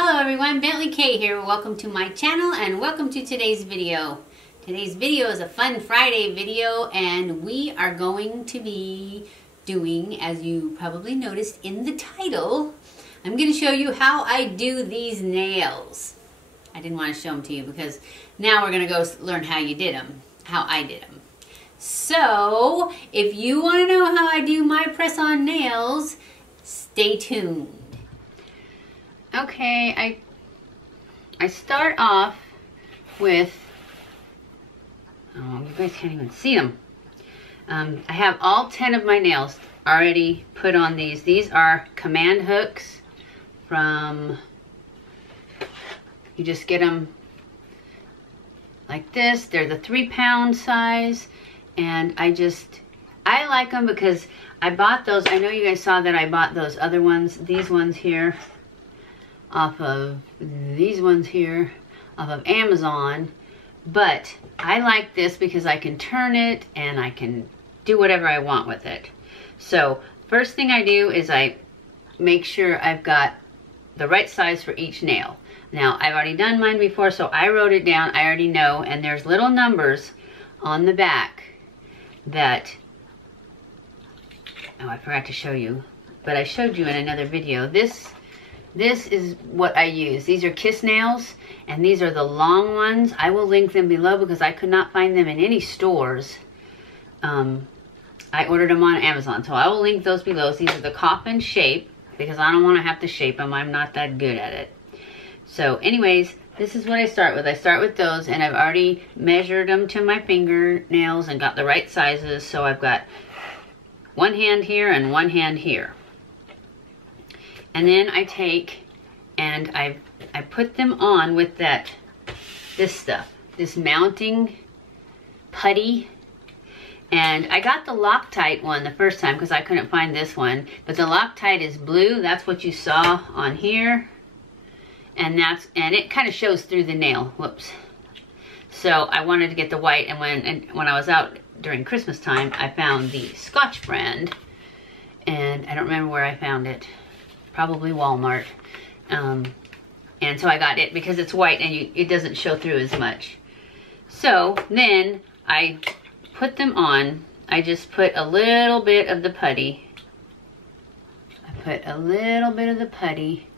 Hello everyone, BentlyK here. Welcome to my channel and welcome to today's video. Today's video is a fun Friday video and we are going to be doing, as you probably noticed in the title, I'm going to show you how I do these nails. I didn't want to show them to you because now we're going to go learn how you did them, how I did them. So, if you want to know how I do my press-on nails, stay tuned. Okay, I start off with, oh, you guys can't even see them. I have all 10 of my nails already put on these. These are command hooks from, you just get them like this. They're the 3-pound size, and I like them because I bought those. I know you guys saw that I bought those other ones, these ones here, off of Amazon, but I like this because I can turn it and I can do whatever I want with it. So first thing I do is I make sure I've got the right size for each nail. Now I've already done mine before, so I wrote it down. I already know, and there's little numbers on the back that, oh, I forgot to show you, but I showed you in another video. This is what I use. These are kiss nails, and these are the long ones. I will link them below because I could not find them in any stores. I ordered them on Amazon, so I will link those below. These are the Coffin shape because I don't want to have to shape them. I'm not that good at it. So anyways, this is what I start with. I start with those, and I've already measured them to my fingernails and got the right sizes. So I've got one hand here and one hand here. And then I take and I put them on with this stuff, this mounting putty. And I got the Loctite one the first time because I couldn't find this one. But the Loctite is blue. That's what you saw on here. And it kind of shows through the nail. Whoops. So I wanted to get the white, and when I was out during Christmas time, I found the Scotch brand. And I don't remember where I found it. Probably Walmart. And so I got it because it's white and it doesn't show through as much. So then I put them on. I just put a little bit of the putty. I put a little bit of the putty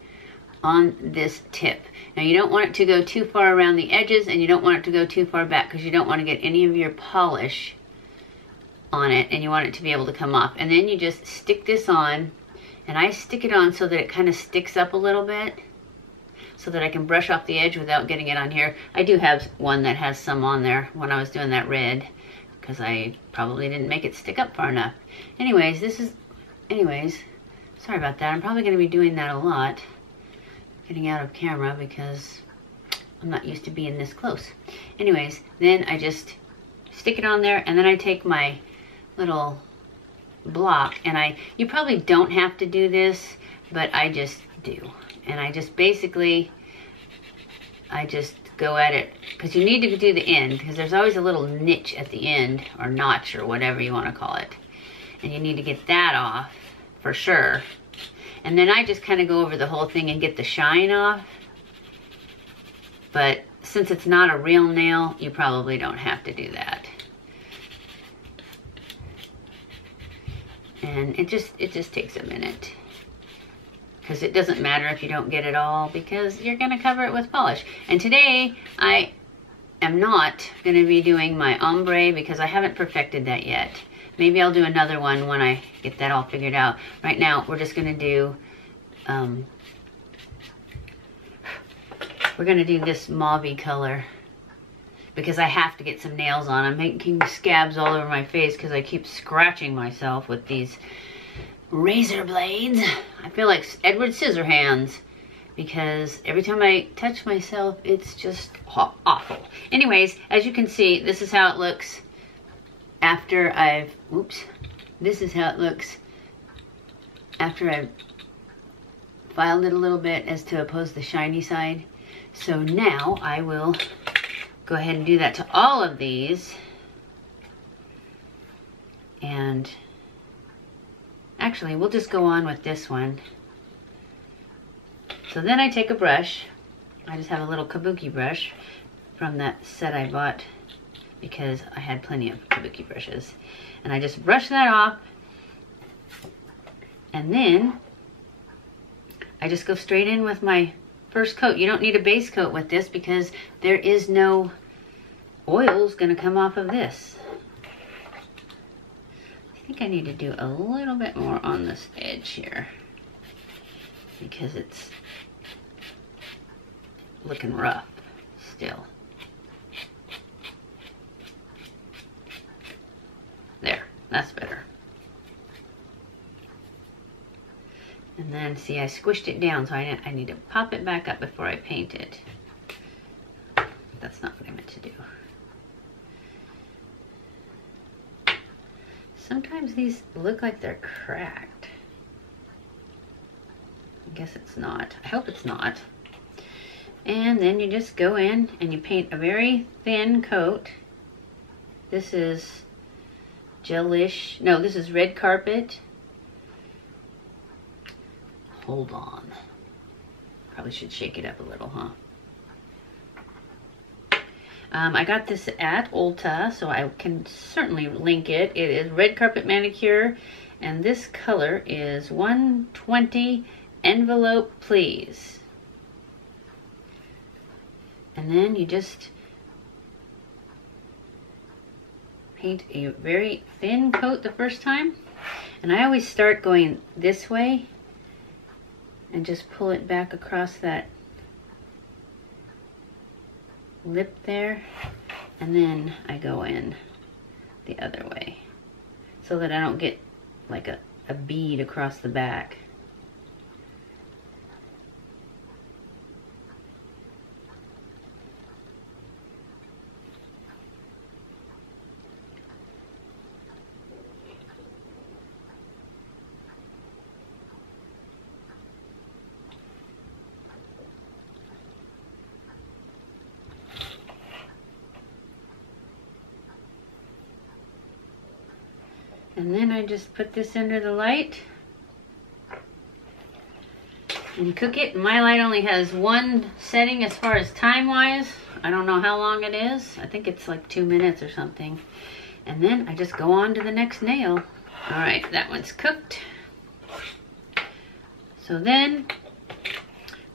on this tip. Now you don't want it to go too far around the edges, and you don't want it to go too far back because you don't want to get any of your polish on it, and you want it to be able to come off. And then you just stick this on. And I stick it on so that it kind of sticks up a little bit so that I can brush off the edge without getting it on here. I do have one that has some on there when I was doing that red because I probably didn't make it stick up far enough. Anyways, sorry about that. I'm probably going to be doing that a lot, getting out of camera because I'm not used to being this close. Anyways, then I just stick it on there, and then I take my little block, and you probably don't have to do this, but I just do. And I just basically, I just go at it because you need to do the end because there's always a little niche at the end, or notch, or whatever you want to call it, and you need to get that off for sure. And then I just kind of go over the whole thing and get the shine off, but since it's not a real nail, you probably don't have to do that. And it just takes a minute because it doesn't matter if you don't get it all because you're going to cover it with polish. And today I am not going to be doing my ombre because I haven't perfected that yet. Maybe I'll do another one when I get that all figured out. Right now we're just going to do this mauve color because I have to get some nails on. I'm making scabs all over my face because I keep scratching myself with these razor blades. I feel like Edward Scissorhands because every time I touch myself, it's just awful. Anyways, as you can see, this is how it looks after I've, this is how it looks after I've filed it a little bit as to oppose the shiny side. So now I will go ahead and do that to all of these. And actually, we'll just go on with this one. So then I take a brush. I just have a little kabuki brush from that set I bought because I had plenty of kabuki brushes. And I just brush that off. And then I just go straight in with my first coat. You don't need a base coat with this because there is no oils gonna come off of this. I think I need to do a little bit more on this edge here because it's looking rough still. There, that's better. And then see, I squished it down, so I need to pop it back up before I paint it. That's not what I meant to do. Sometimes these look like they're cracked. I guess it's not. I hope it's not. And then you just go in and you paint a very thin coat. This is Gelish. No, this is Red Carpet. Hold on. Probably should shake it up a little, huh? I got this at Ulta, so I can certainly link it. It is Red Carpet Manicure, and this color is 120 Envelope Please. And then you just paint a very thin coat the first time. And I always start going this way and just pull it back across that lip there, and then I go in the other way so that I don't get like a bead across the back. And then I just put this under the light and cook it. My light only has one setting as far as time-wise. I don't know how long it is. I think it's like 2 minutes or something. And then I just go on to the next nail. All right, that one's cooked. So then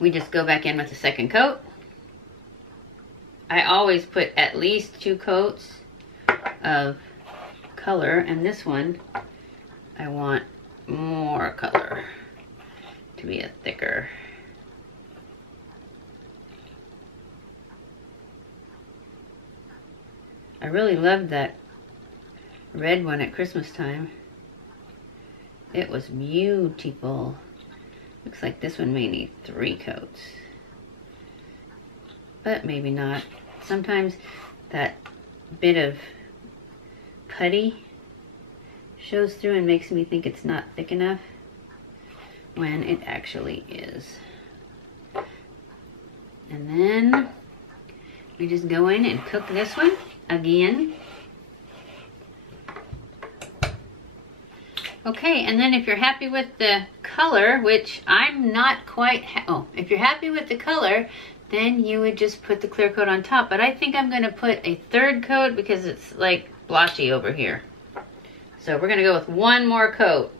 we just go back in with the second coat. I always put at least 2 coats of color, and this one I want more color to be a thicker. I really loved that red one at Christmas time. It was beautiful. Looks like this one may need 3 coats, but maybe not. Sometimes that bit of putty shows through and makes me think it's not thick enough when it actually is. And then we just go in and cook this one again. Okay, and then if you're happy with the color, which I'm not quite, if you're happy with the color, then you would just put the clear coat on top. But I think I'm gonna put a 3rd coat because it's like blotchy over here. So we're gonna go with 1 more coat.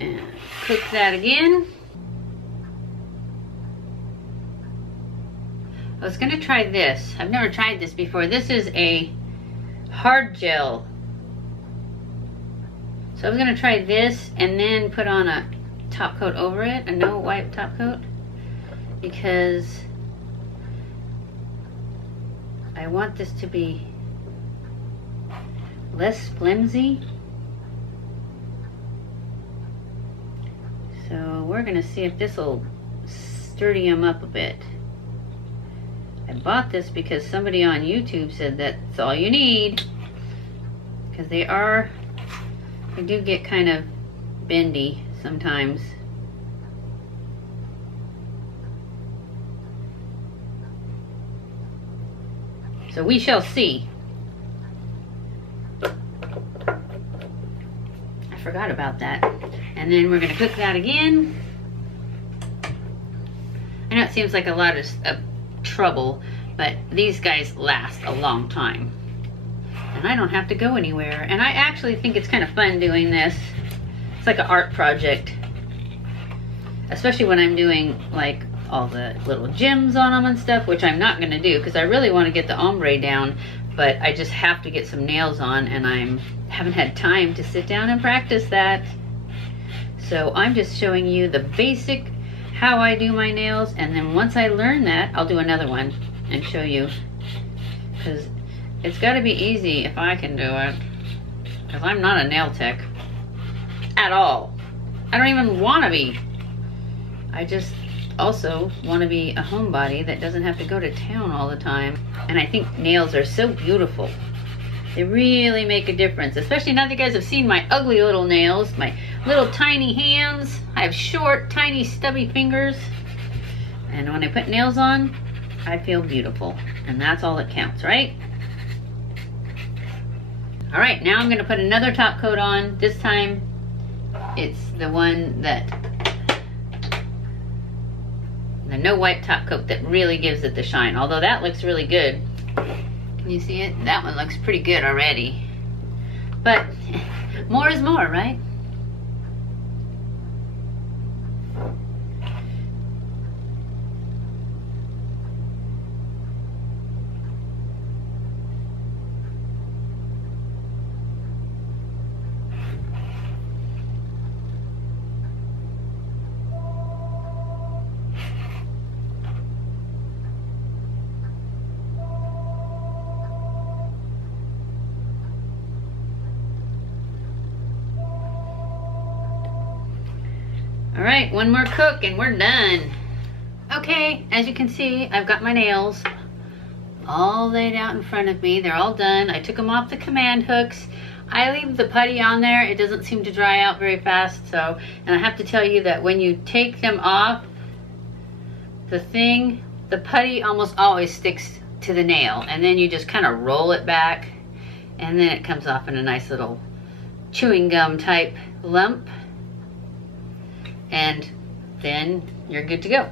And cook that again. I was gonna try this. I've never tried this before. This is a hard gel. So I was gonna try this and then put on a top coat over it, a no wipe top coat, because I want this to be a less flimsy. So we're gonna see if this will sturdy them up a bit. I bought this because somebody on YouTube said that's all you need, because they do get kind of bendy sometimes. So we shall see. I forgot about that. And then we're gonna cook that again. I know it seems like a lot of trouble, but these guys last a long time. And I don't have to go anywhere. And I actually think it's kind of fun doing this. It's like an art project. Especially when I'm doing like all the little gems on them and stuff, which I'm not gonna do because I really want to get the ombre down, but I just have to get some nails on, and haven't had time to sit down and practice that. So I'm just showing you the basic how I do my nails, and then once I learn that, I'll do another one and show you, because it's got to be easy if I can do it, because I'm not a nail tech at all. I don't even want to be. I just also want to be a homebody that doesn't have to go to town all the time. And I think nails are so beautiful. They really make a difference, especially now that you guys have seen my ugly little nails, my little tiny hands. I have short, tiny, stubby fingers. And when I put nails on, I feel beautiful. And that's all that counts, right? All right, now I'm gonna put another top coat on. This time, it's the one that, the no wipe top coat that really gives it the shine. Although that looks really good. Can you see it? That one looks pretty good already. But more is more, right? All right, one more cook and we're done. Okay, as you can see, I've got my nails all laid out in front of me. They're all done. I took them off the command hooks. I leave the putty on there. It doesn't seem to dry out very fast. So, and I have to tell you that when you take them off, the putty almost always sticks to the nail, and then you just kind of roll it back, and then it comes off in a nice little chewing gum type lump. And then you're good to go.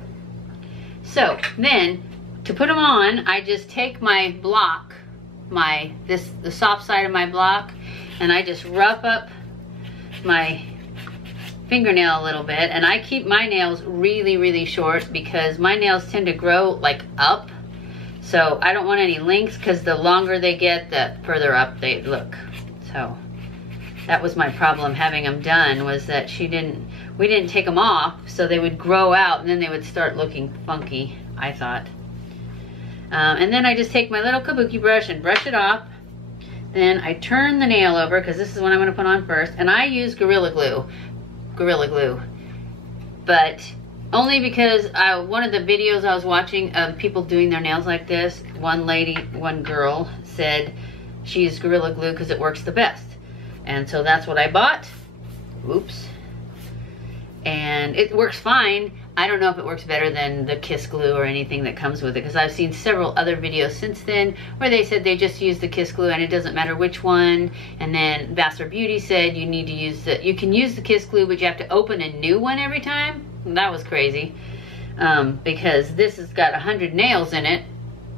So then to put them on, I just take my block, the soft side of my block, and I just rough up my fingernail a little bit. And I keep my nails really, really short because my nails tend to grow like up. So I don't want any lengths, because the longer they get, the further up they look. So that was my problem having them done, was that we didn't take them off, so they would grow out and then they would start looking funky, I thought. And then I just take my little kabuki brush and brush it off. Then I turn the nail over, because this is what I'm going to put on first, and I use Gorilla Glue. But only because one of the videos I was watching of people doing their nails like this, one girl said she used Gorilla Glue because it works the best. And so that's what I bought. Oops. And it works fine. I don't know if it works better than the Kiss Glue or anything that comes with it, because I've seen several other videos since then where they said they just use the Kiss Glue and it doesn't matter which one. And then Vassar Beauty said you need to use you can use the Kiss Glue, but you have to open a new one every time. And that was crazy, because this has got 100 nails in it.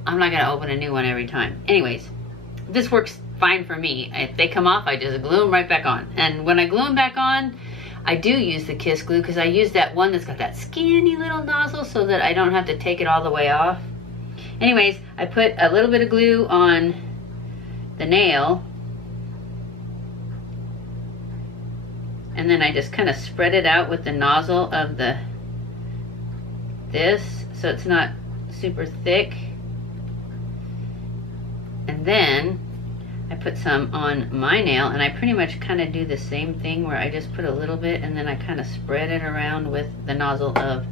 I'm not gonna open a new one every time. Anyways, this works fine for me. If they come off, I just glue them right back on. And when I glue them back on, I do use the Kiss Glue, because I use that one that's got that skinny little nozzle so that I don't have to take it all the way off. Anyways, I put a little bit of glue on the nail, and then I just kind of spread it out with the nozzle of this so it's not super thick. And then I put some on my nail, and I pretty much kind of do the same thing where I just put a little bit and then I kind of spread it around with the nozzle of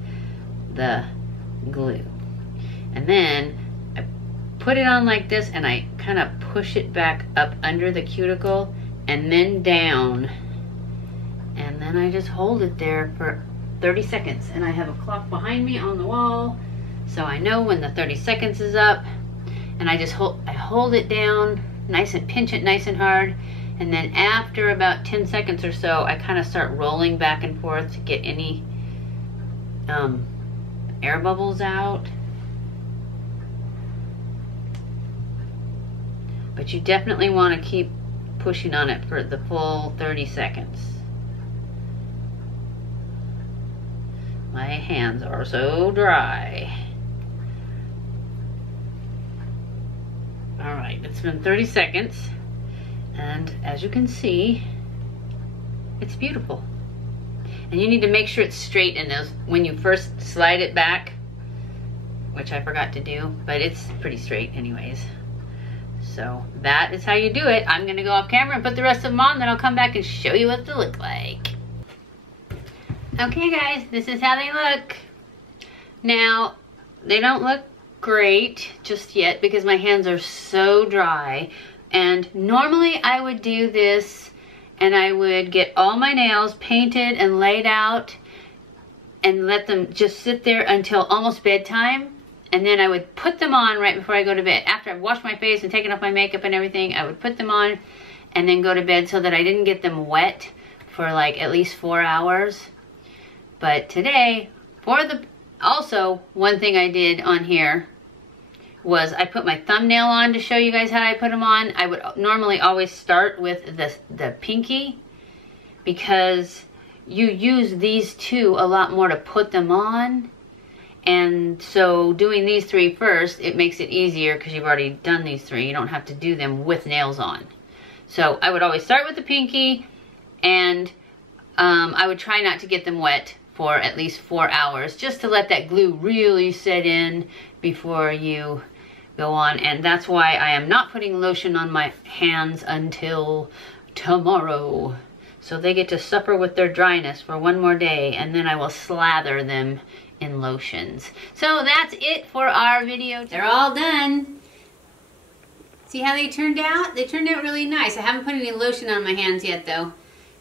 the glue. And then I put it on like this and I kind of push it back up under the cuticle and then down. And then I just hold it there for 30 seconds. And I have a clock behind me on the wall, so I know when the 30 seconds is up. And I just hold it down nice and pinch it nice and hard, and then after about 10 seconds or so I kind of start rolling back and forth to get any air bubbles out. But you definitely want to keep pushing on it for the full 30 seconds. My hands are so dry. Alright, it's been 30 seconds, and as you can see, it's beautiful. And you need to make sure it's straight in those when you first slide it back, which I forgot to do, but it's pretty straight anyways. So that is how you do it. I'm going to go off camera and put the rest of them on, then I'll come back and show you what they look like. Okay guys, this is how they look. Now, they don't look great just yet because my hands are so dry, and normally I would do this and I would get all my nails painted and laid out and let them just sit there until almost bedtime, and then I would put them on right before I go to bed. After I've washed my face and taken off my makeup and everything, I would put them on and then go to bed so that I didn't get them wet for like at least 4 hours. But today, also one thing I did on here was I put my thumbnail on to show you guys how I put them on. I would normally always start with the pinky because you use these two a lot more to put them on. And so doing these three first, it makes it easier because you've already done these three. You don't have to do them with nails on. So I would always start with the pinky, and I would try not to get them wet for at least 4 hours just to let that glue really set in before you go on. And that's why I am not putting lotion on my hands until tomorrow, so they get to suffer with their dryness for one more day, and then I will slather them in lotions. So that's it for our video. They're all done. See how they turned out? They turned out really nice. I haven't put any lotion on my hands yet though,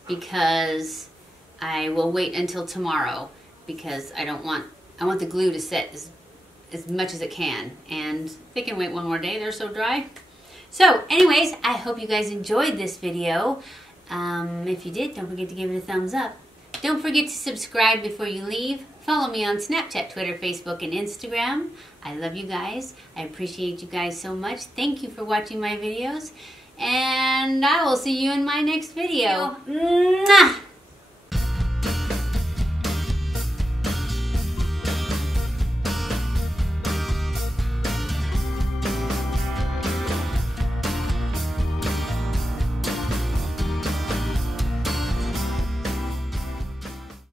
because I will wait until tomorrow, because I want the glue to set as much as it can, and they can wait one more day. They're so dry. So anyways, I hope you guys enjoyed this video. If you did, don't forget to give it a thumbs up. Don't forget to subscribe before you leave. Follow me on Snapchat, Twitter, Facebook, and Instagram. I love you guys. I appreciate you guys so much. Thank you for watching my videos, and I will see you in my next video. Mwah!